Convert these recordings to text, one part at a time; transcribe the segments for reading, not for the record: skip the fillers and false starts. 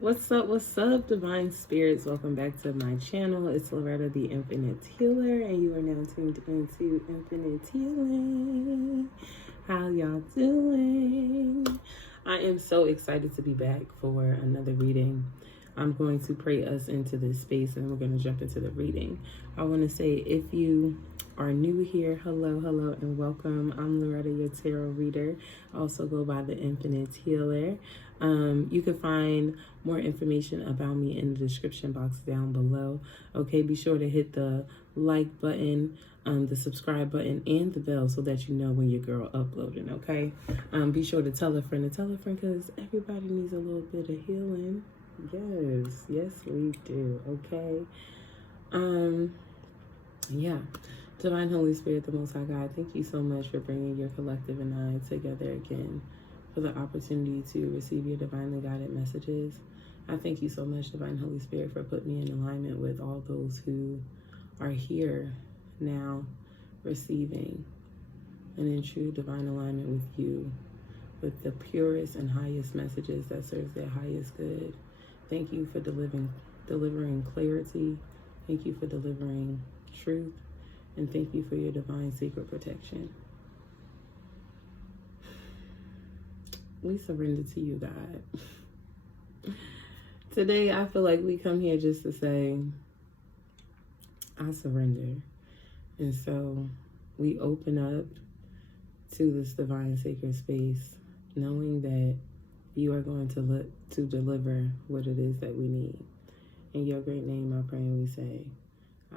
What's up, divine spirits? Welcome back to my channel. It's Loretta, the Infinite Healer, and you are now tuned into Infinite Healing. How y'all doing? I am so excited to be back for another reading. I'm going to pray us into this space, and we're going to jump into the reading. I want to say, if you are new here, hello, and welcome. I'm Loretta, your tarot reader. I also go by the Infinite Healer. You can find more information about me in the description box down below. Okay, be sure to hit the like button, the subscribe button, and the bell so that you know when your girl uploading. Okay, be sure to tell a friend because everybody needs a little bit of healing. Yes, we do. Okay. Yeah. Divine Holy Spirit, the Most High God, thank you so much for bringing your collective and I together again for the opportunity to receive your divinely guided messages. I thank you so much, Divine Holy Spirit, for putting me in alignment with all those who are here now receiving and in true divine alignment with you, with the purest and highest messages that serves their highest good. Thank you for delivering clarity. Thank you for delivering truth. And thank you for your divine secret protection. We surrender to you, God. Today, I feel like we come here just to say, I surrender. And so we open up to this divine sacred space, knowing that you are going to deliver what it is that we need. In your great name, I pray and we say,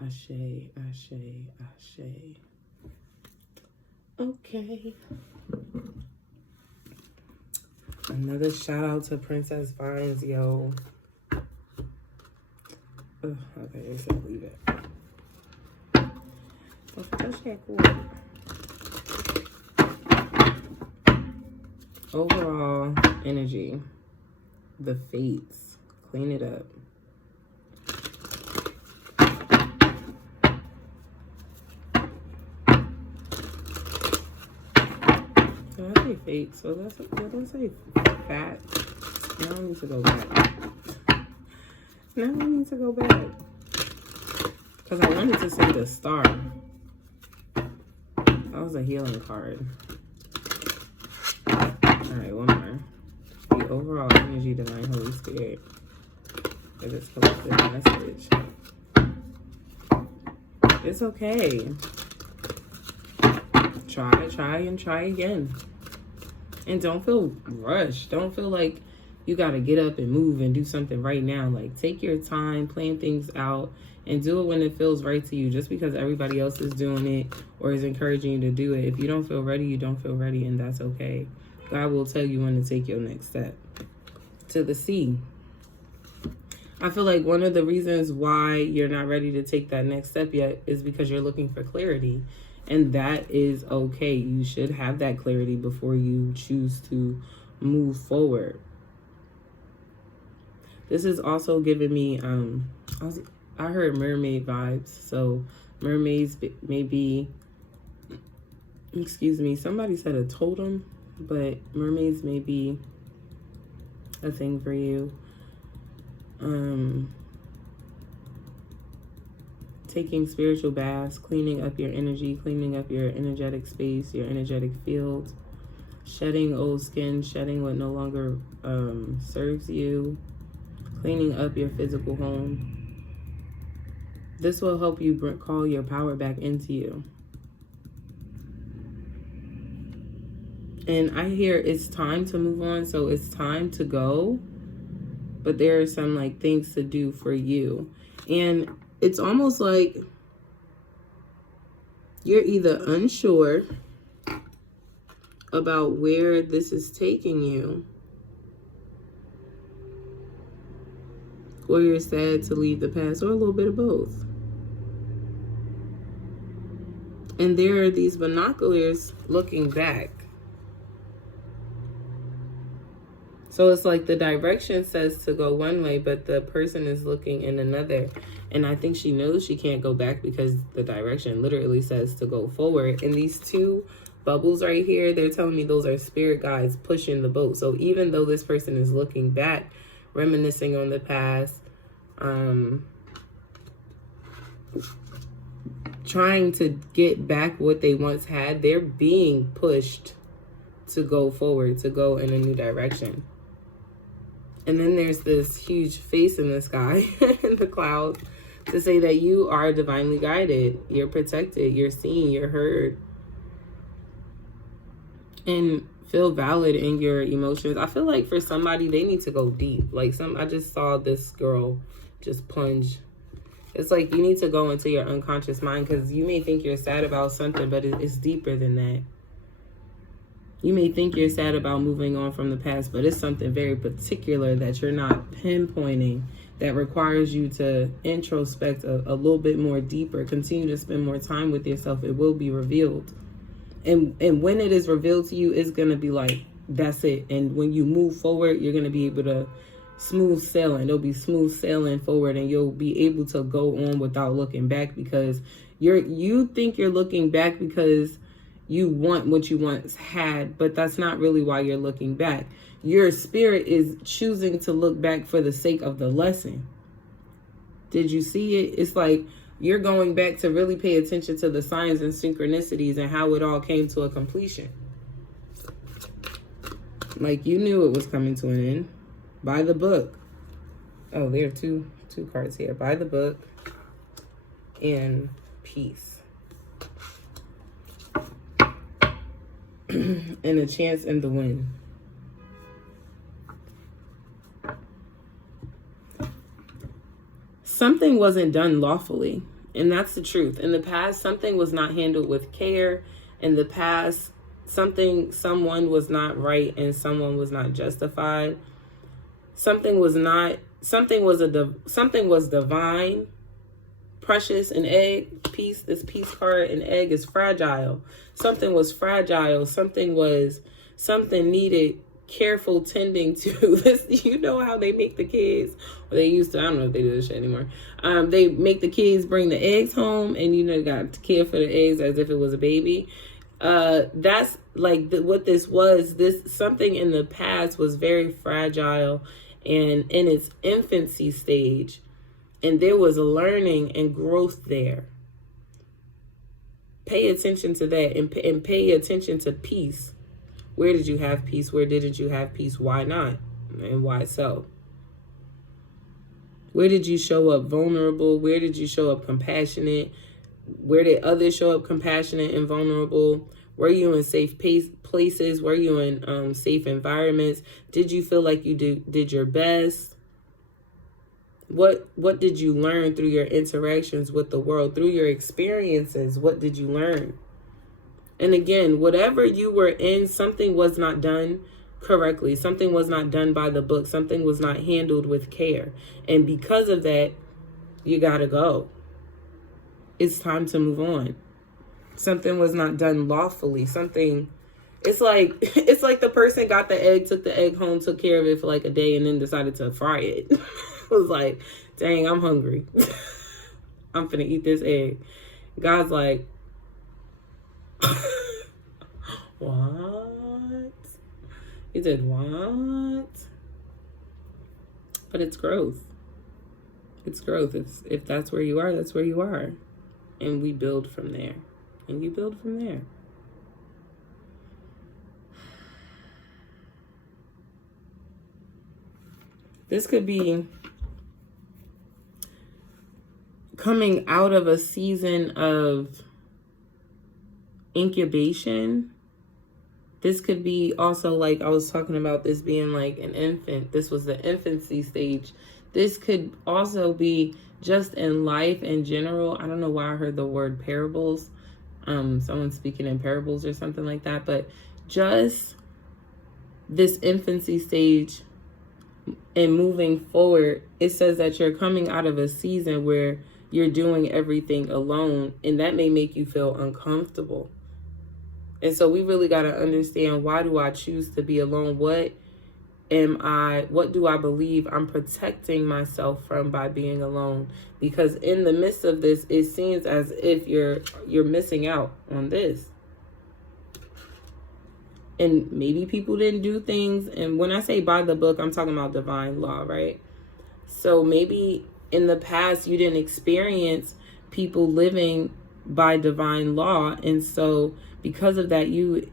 Ashe, Ashe, Ashe. Okay. Another shout out to Princess Vines, yo. Ugh, okay, so leave it. Okay, cool. Overall energy, the fates, clean it up. I say fate, so that's don't say fat. Now I need to go back. Because I wanted to say the star. That was a healing card. Alright, one more. The overall energy, divine Holy Spirit. For this collective message. It's okay. Try again. And don't feel rushed. Don't feel like you got to get up and move and do something right now. Like, take your time, plan things out, and do it when it feels right to you. Just because everybody else is doing it or is encouraging you to do it. If you don't feel ready, you don't feel ready, and that's okay. God will tell you when to take your next step. To the sea. I feel like one of the reasons why you're not ready to take that next step yet is because you're looking for clarity. And that is okay. You should have that clarity before you choose to move forward. This is also giving me, I heard mermaid vibes. So mermaids may be, excuse me, somebody said a totem, but mermaids may be a thing for you. Taking spiritual baths, cleaning up your energy, cleaning up your energetic space, your energetic field, shedding old skin, shedding what no longer serves you, cleaning up your physical home. This will help you call your power back into you. And I hear it's time to move on, so it's time to go. But there are some like things to do for you. And it's almost like you're either unsure about where this is taking you, or you're sad to leave the past, or a little bit of both. And there are these binoculars looking back. So it's like the direction says to go one way, but the person is looking in another. And I think she knows she can't go back because the direction literally says to go forward. And these two bubbles right here, they're telling me those are spirit guides pushing the boat. So even though this person is looking back, reminiscing on the past, trying to get back what they once had. They're being pushed to go forward, to go in a new direction. And then there's this huge face in the sky, in the clouds, to say that you are divinely guided, you're protected, you're seen, you're heard, and feel valid in your emotions. I feel like for somebody, they need to go deep. Like I just saw this girl just plunge. It's like you need to go into your unconscious mind, because you may think you're sad about something, but it's deeper than that. You may think you're sad about moving on from the past, but it's something very particular that you're not pinpointing, that requires you to introspect a little bit more deeper. Continue to spend more time with yourself. It will be revealed. And when it is revealed to you, it's going to be like, that's it. And when you move forward, you're going to be able to smooth sailing. There'll be smooth sailing forward, and you'll be able to go on without looking back, because you think you're looking back because you want what you once had, but that's not really why you're looking back. Your spirit is choosing to look back for the sake of the lesson. Did you see it? It's like you're going back to really pay attention to the signs and synchronicities and how it all came to a completion. Like you knew it was coming to an end. By the book. Oh, there are two cards here. By the book and peace. And a chance in the wind. Something wasn't done lawfully, and that's the truth. In the past, something was not handled with care. In the past, someone was not right and someone was not justified. Something was divine, precious. An egg, peace, this peace card, an egg is fragile. Something was fragile. Something needed careful tending to. This, you know how they make the kids, or they used to, I don't know if they do this shit anymore. They make the kids bring the eggs home, and you got to care for the eggs as if it was a baby. That's like what this was. This something in the past was very fragile and in its infancy stage, and there was learning and growth there. Pay attention to that, and pay attention to peace. Where did you have peace? Where didn't you have peace? Why not? And why so? Where did you show up vulnerable? Where did you show up compassionate? Where did others show up compassionate and vulnerable? Were you in safe places? Were you in safe environments? Did you feel like you did your best? What did you learn through your interactions with the world? Through your experiences, what did you learn? And again, whatever you were in, something was not done correctly. Something was not done by the book. Something was not handled with care. And because of that, you gotta go. It's time to move on. Something was not done lawfully. It's like the person got the egg, took the egg home, took care of it for like a day, and then decided to fry it. It was like, dang, I'm hungry. I'm finna eat this egg. God's like, what? He said, what? But it's growth. It's growth. If that's where you are, that's where you are. And we build from there. And you build from there. This could be coming out of a season of incubation. This could be also, like I was talking about, this being like an infant. This was the infancy stage. This could also be just in life in general. I don't know why I heard the word parables. Someone speaking in parables or something like that. But just this infancy stage and moving forward, it says that you're coming out of a season where you're doing everything alone, and that may make you feel uncomfortable. And so we really got to understand, why do I choose to be alone? What do I believe I'm protecting myself from by being alone? Because in the midst of this, it seems as if you're missing out on this. And maybe people didn't do things. And when I say by the book, I'm talking about divine law, right? So maybe in the past you didn't experience people living by divine law. And so because of that, you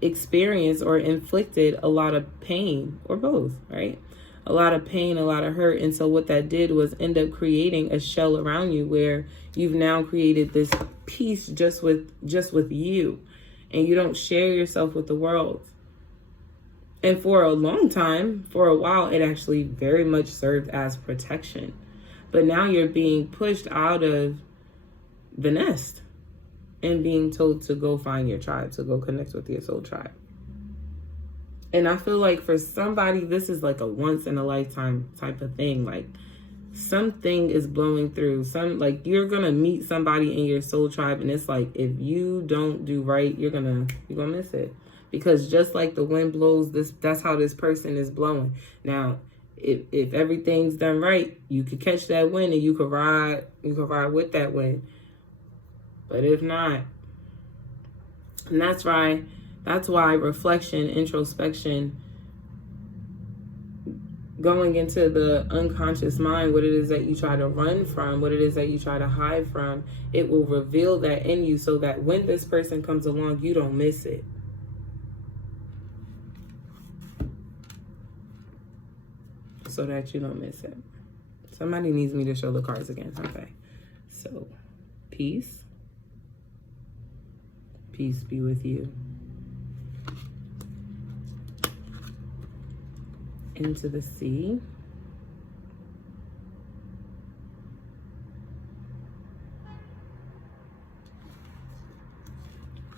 experienced or inflicted a lot of pain, or both, right? A lot of pain, a lot of hurt. And so what that did was end up creating a shell around you where you've now created this peace just with you, and you don't share yourself with the world. And for a long time, for a while, it actually very much served as protection. But now you're being pushed out of the nest and being told to go find your tribe, to go connect with your soul tribe. And I feel like for somebody, this is like a once in a lifetime type of thing. Like something is blowing through. Like you're gonna meet somebody in your soul tribe, and it's like if you don't do right, you're gonna miss it. Because just like the wind blows, that's how this person is blowing. Now, if everything's done right, you could catch that wind and you could ride with that wind. But if not, and that's why reflection, introspection, going into the unconscious mind, what it is that you try to run from, what it is that you try to hide from, it will reveal that in you so that when this person comes along, you don't miss it. So that you don't miss it. Somebody needs me to show the cards again. Okay. So, peace. Peace be with you. Into the sea.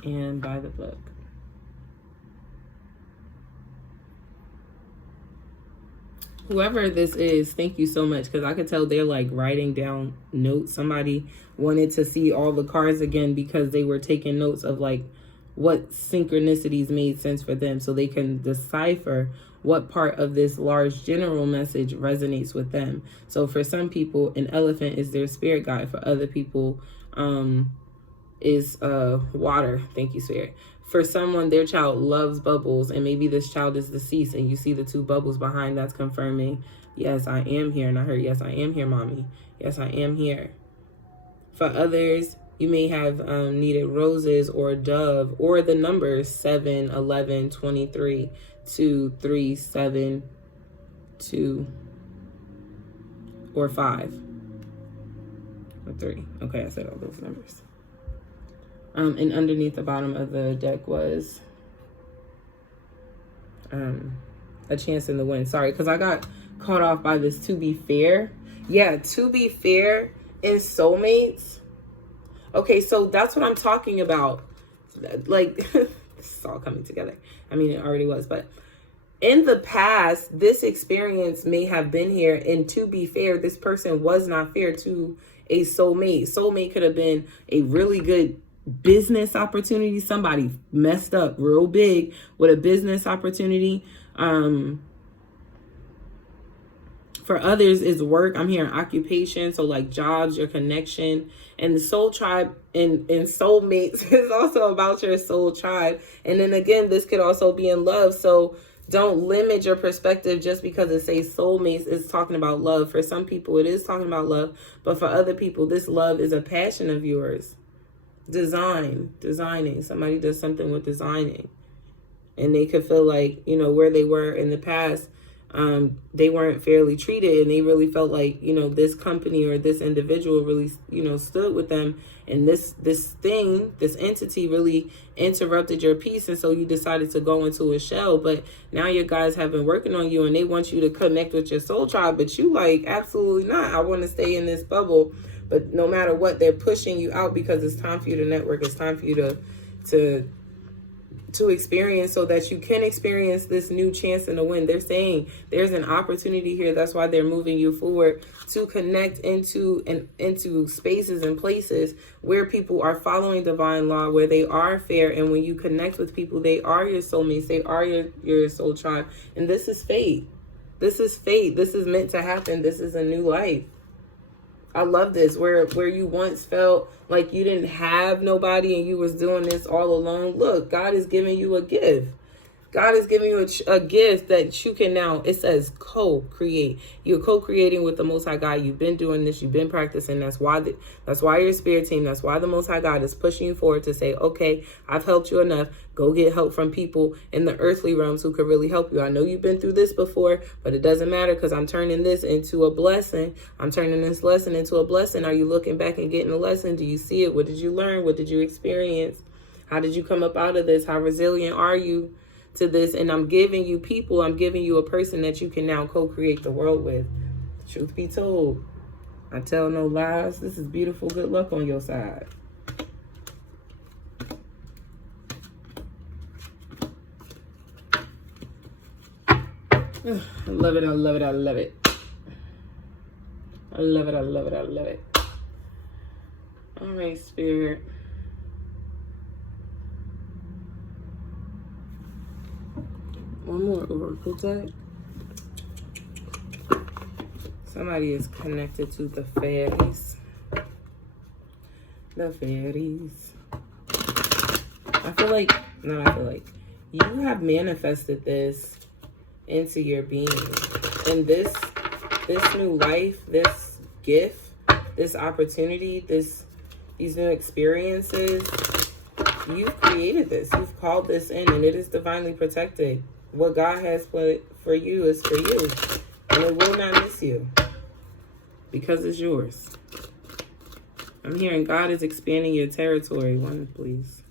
And by the book. Whoever this is, thank you so much, because I could tell they're like writing down notes. Somebody wanted to see all the cards again because they were taking notes of like what synchronicities made sense for them so they can decipher what part of this large general message resonates with them. So for some people, an elephant is their spirit guide. For other people, is water. Thank you, Spirit. For someone, their child loves bubbles, and maybe this child is deceased, and you see the two bubbles behind. That's confirming, yes, I am here. And I heard, yes, I am here, mommy. Yes, I am here. For others, you may have needed roses or a dove or the numbers 7, 11, 23, 2, 3, 7, 2, or 5, or 3. Okay, I said all those numbers. And underneath the bottom of the deck was a chance in the wind. Sorry, because I got caught off by this to be fair. Yeah, to be fair in soulmates. Okay, so that's what I'm talking about. Like, this is all coming together. I mean, it already was, but in the past, this experience may have been here. And to be fair, this person was not fair to a soulmate. Soulmate could have been a really good business opportunity. Somebody messed up real big with a business opportunity. For others is work. I'm hearing occupation, so like jobs, your connection. And the soul tribe and soulmates is also about your soul tribe. And then again, this could also be in love. So don't limit your perspective just because it says soulmates is talking about love. For some people, it is talking about love. But for other people, this love is a passion of yours. Designing. Somebody does something with designing. And they could feel like, you know, where they were in the past, they weren't fairly treated. And they really felt like, you know, this company or this individual really, you know, stood with them. And this entity really interrupted your peace. And so you decided to go into a shell. But now your guys have been working on you and they want you to connect with your soul tribe. But you like, absolutely not. I want to stay in this bubble. But no matter what, they're pushing you out because it's time for you to network. It's time for you to experience so that you can experience this new chance in the wind. They're saying there's an opportunity here. That's why they're moving you forward to connect into spaces and places where people are following divine law, where they are fair. And when you connect with people, they are your soulmates. They are your soul tribe. And this is fate. This is fate. This is meant to happen. This is a new life. I love this, where you once felt like you didn't have nobody and you was doing this all alone. Look, God is giving you a gift. God is giving you a gift that you can now, it says co-create. You're co-creating with the Most High God. You've been doing this. You've been practicing. That's why your spirit team. That's why the Most High God is pushing you forward to say, okay, I've helped you enough. Go get help from people in the earthly realms who could really help you. I know you've been through this before, but it doesn't matter because I'm turning this into a blessing. I'm turning this lesson into a blessing. Are you looking back and getting a lesson? Do you see it? What did you learn? What did you experience? How did you come up out of this? How resilient are you to this? And I'm giving you people, I'm giving you a person that you can now co-create the world with. Truth be told, I tell no lies. This is beautiful. Good luck on your side. I love it. I love it. I love it. I love it. I love it. I love it. All right, Spirit. One more oracle deck. Somebody is connected to the fairies. The fairies. I feel like you have manifested this into your being. And this new life, this gift, this opportunity, these new experiences, you've created this. You've called this in, and it is divinely protected. What God has put for you is for you. And it will not miss you. Because it's yours. I'm hearing God is expanding your territory. One, please.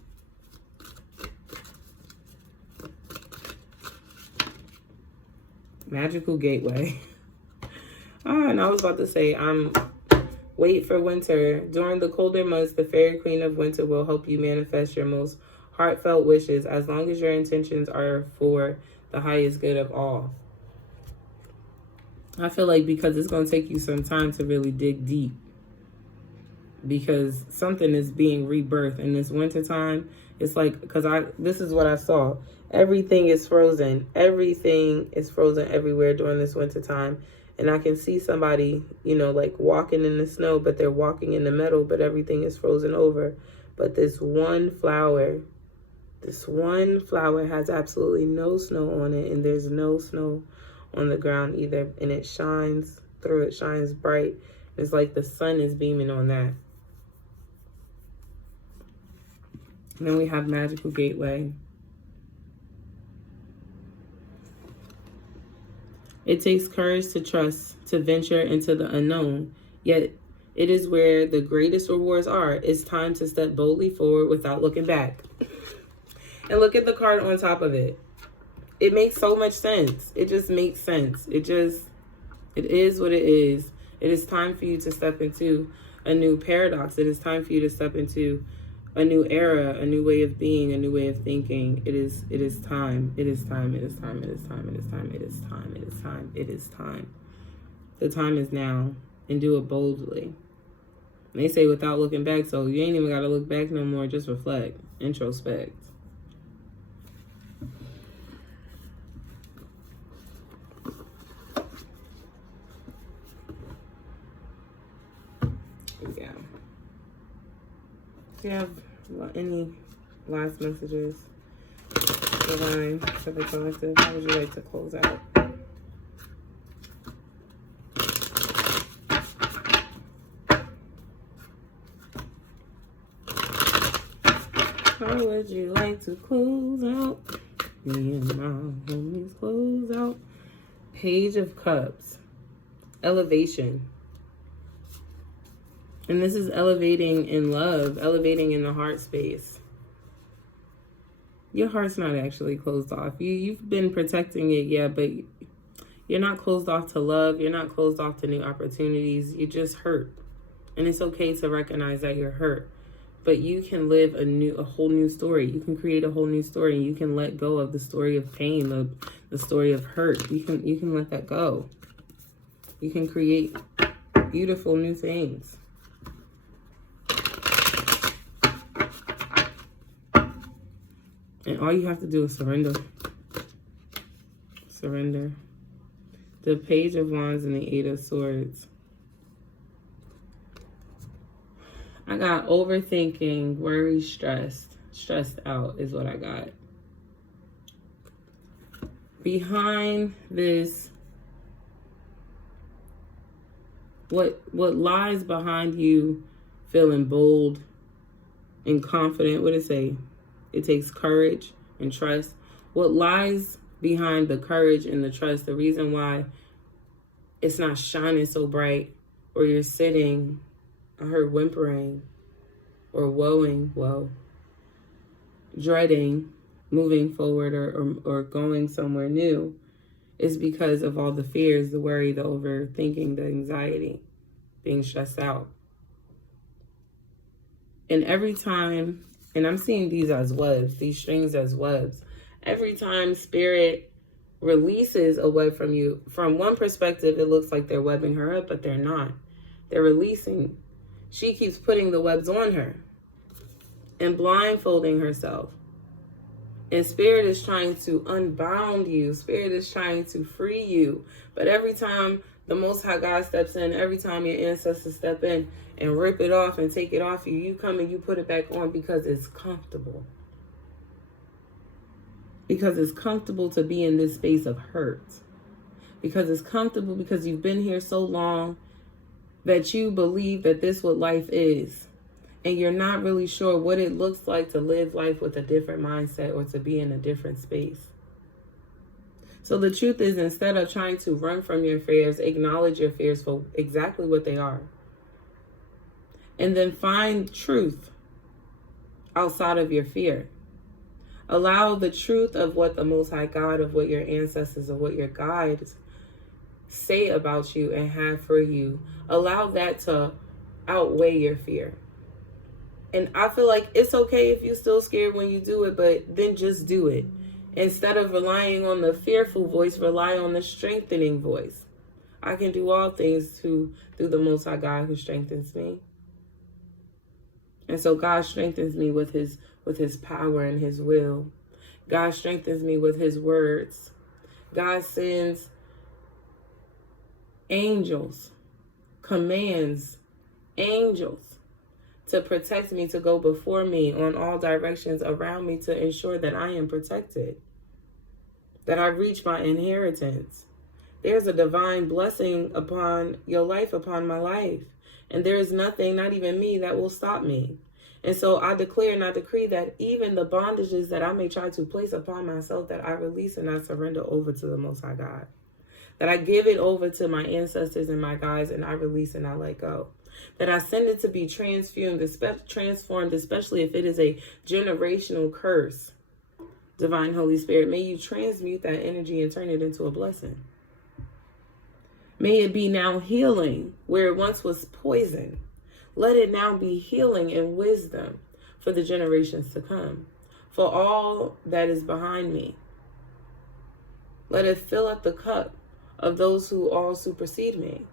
Magical gateway. And I was about to say, wait for winter. During the colder months, the fairy queen of winter will help you manifest your most heartfelt wishes, as long as your intentions are for the highest good of all. I feel like because it's going to take you some time to really dig deep, because something is being rebirthed in this winter time. It's like, this is what I saw. Everything is frozen. Everything is frozen everywhere during this winter time. And I can see somebody, like walking in the snow, but they're walking in the meadow, but everything is frozen over. But this one flower has absolutely no snow on it, and there's no snow on the ground either. And it shines through, it shines bright. It's like the sun is beaming on that. And then we have Magical Gateway. It takes courage to trust, to venture into the unknown. Yet it is where the greatest rewards are. It's time to step boldly forward without looking back. And look at the card on top of it. It makes so much sense. It just makes sense. It is what it is. It is time for you to step into a new paradox. It is time for you to step into a new era, a new way of being, a new way of thinking. It is time. It is time. It is time. It is time. It is time. It is time. It is time. It is time. The time is now, and do it boldly. And they say without looking back, so you ain't even got to look back no more. Just reflect, introspect. Yeah. Do you have any last messages, Divine, for the collective? How would you like to close out? How would you like to close out? Me and my homies close out. Page of Cups. Elevation. And this is elevating in love, elevating in the heart space. Your heart's not actually closed off. You've been protecting it, yeah, but you're not closed off to love. You're not closed off to new opportunities. You just hurt. And it's okay to recognize that you're hurt. But you can live a whole new story. You can create a whole new story, and you can let go of the story of pain, the story of hurt. You can let that go. You can create beautiful new things. And all you have to do is surrender. Surrender. The Page of Wands and the Eight of Swords. I got overthinking, worry, stressed. Stressed out is what I got. behind this, what lies behind you feeling bold and confident? What did it say? It takes courage and trust. What lies behind the courage and the trust, the reason why it's not shining so bright, or you're sitting, I heard whimpering or woeing, dreading moving forward or going somewhere new, is because of all the fears, the worry, the overthinking, the anxiety, being stressed out. And every time, and I'm seeing these as webs, these strings as webs, every time Spirit releases a web from you, from one perspective, it looks like they're webbing her up, but they're not. They're releasing. She keeps putting the webs on her and blindfolding herself. And Spirit is trying to unbound you. Spirit is trying to free you. But every time the Most High God steps in, every time your ancestors step in and rip it off and take it off you, you come and you put it back on because it's comfortable. Because it's comfortable to be in this space of hurt. Because it's comfortable because you've been here so long that you believe that this is what life is. And you're not really sure what it looks like to live life with a different mindset or to be in a different space. So the truth is, instead of trying to run from your fears, acknowledge your fears for exactly what they are. And then find truth outside of your fear. Allow the truth of what the Most High God, of what your ancestors, of what your guides say about you and have for you. Allow that to outweigh your fear. And I feel like it's okay if you're still scared when you do it, but then just do it. Instead of relying on the fearful voice, rely on the strengthening voice. I can do all things through the Most High God who strengthens me. And so God strengthens me with his power and his will. God strengthens me with his words. God sends angels, commands angels to protect me, to go before me on all directions around me, to ensure that I am protected, that I reach my inheritance. There's a divine blessing upon your life, upon my life. And there is nothing, not even me, that will stop me. And so I declare and I decree that even the bondages that I may try to place upon myself, that I release and I surrender over to the Most High God. That I give it over to my ancestors and my guides, and I release and I let go. That I send it to be transformed, especially if it is a generational curse. Divine Holy Spirit, may you transmute that energy and turn it into a blessing. May it be now healing where it once was poison. Let it now be healing and wisdom for the generations to come, for all that is behind me. Let it fill up the cup of those who all supersede me.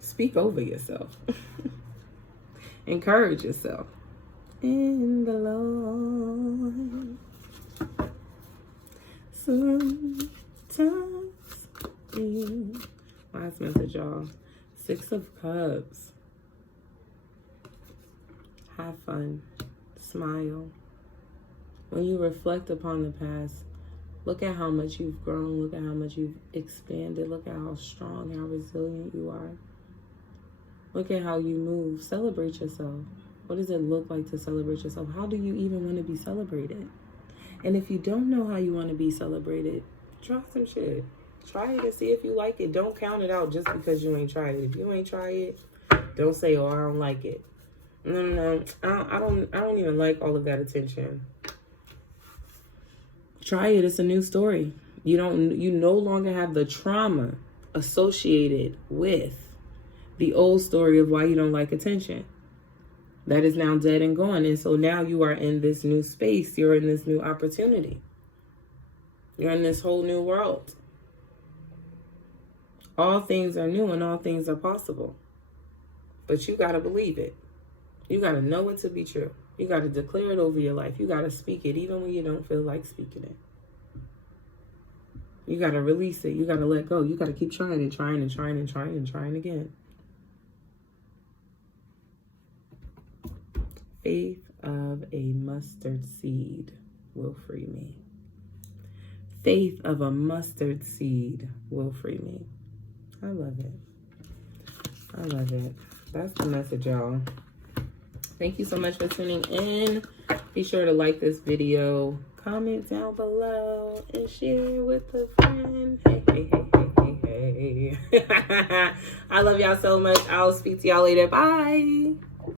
Speak over yourself. Encourage yourself. In the Lord. Sometimes last message, y'all. 6 of Cups. Have fun. Smile. When you reflect upon the past, look at how much you've grown. Look at how much you've expanded. Look at how strong, how resilient you are. Look at how you move. Celebrate yourself. What does it look like to celebrate yourself? How do you even want to be celebrated? And if you don't know how you want to be celebrated, try some shit. Try it and see if you like it. Don't count it out just because you ain't tried it. If you ain't tried it, don't say, "Oh, I don't like it." No. I don't even like all of that attention. Try it. It's a new story. You no longer have the trauma associated with the old story of why you don't like attention. That is now dead and gone. And so now you are in this new space. You're in this new opportunity. You're in this whole new world. All things are new and all things are possible. But you got to believe it. You got to know it to be true. You got to declare it over your life. You got to speak it even when you don't feel like speaking it. You got to release it. You got to let go. You got to keep trying and trying and trying and trying and trying again. Faith, of a mustard seed will free me. Faith of a mustard seed will free me. I love it. I love it. That's the message, y'all. Thank you so much for tuning in. Be sure to like this video, comment down below, and share with a friend. Hey, hey, hey, hey, hey, hey. I love y'all so much. I'll speak to y'all later. Bye.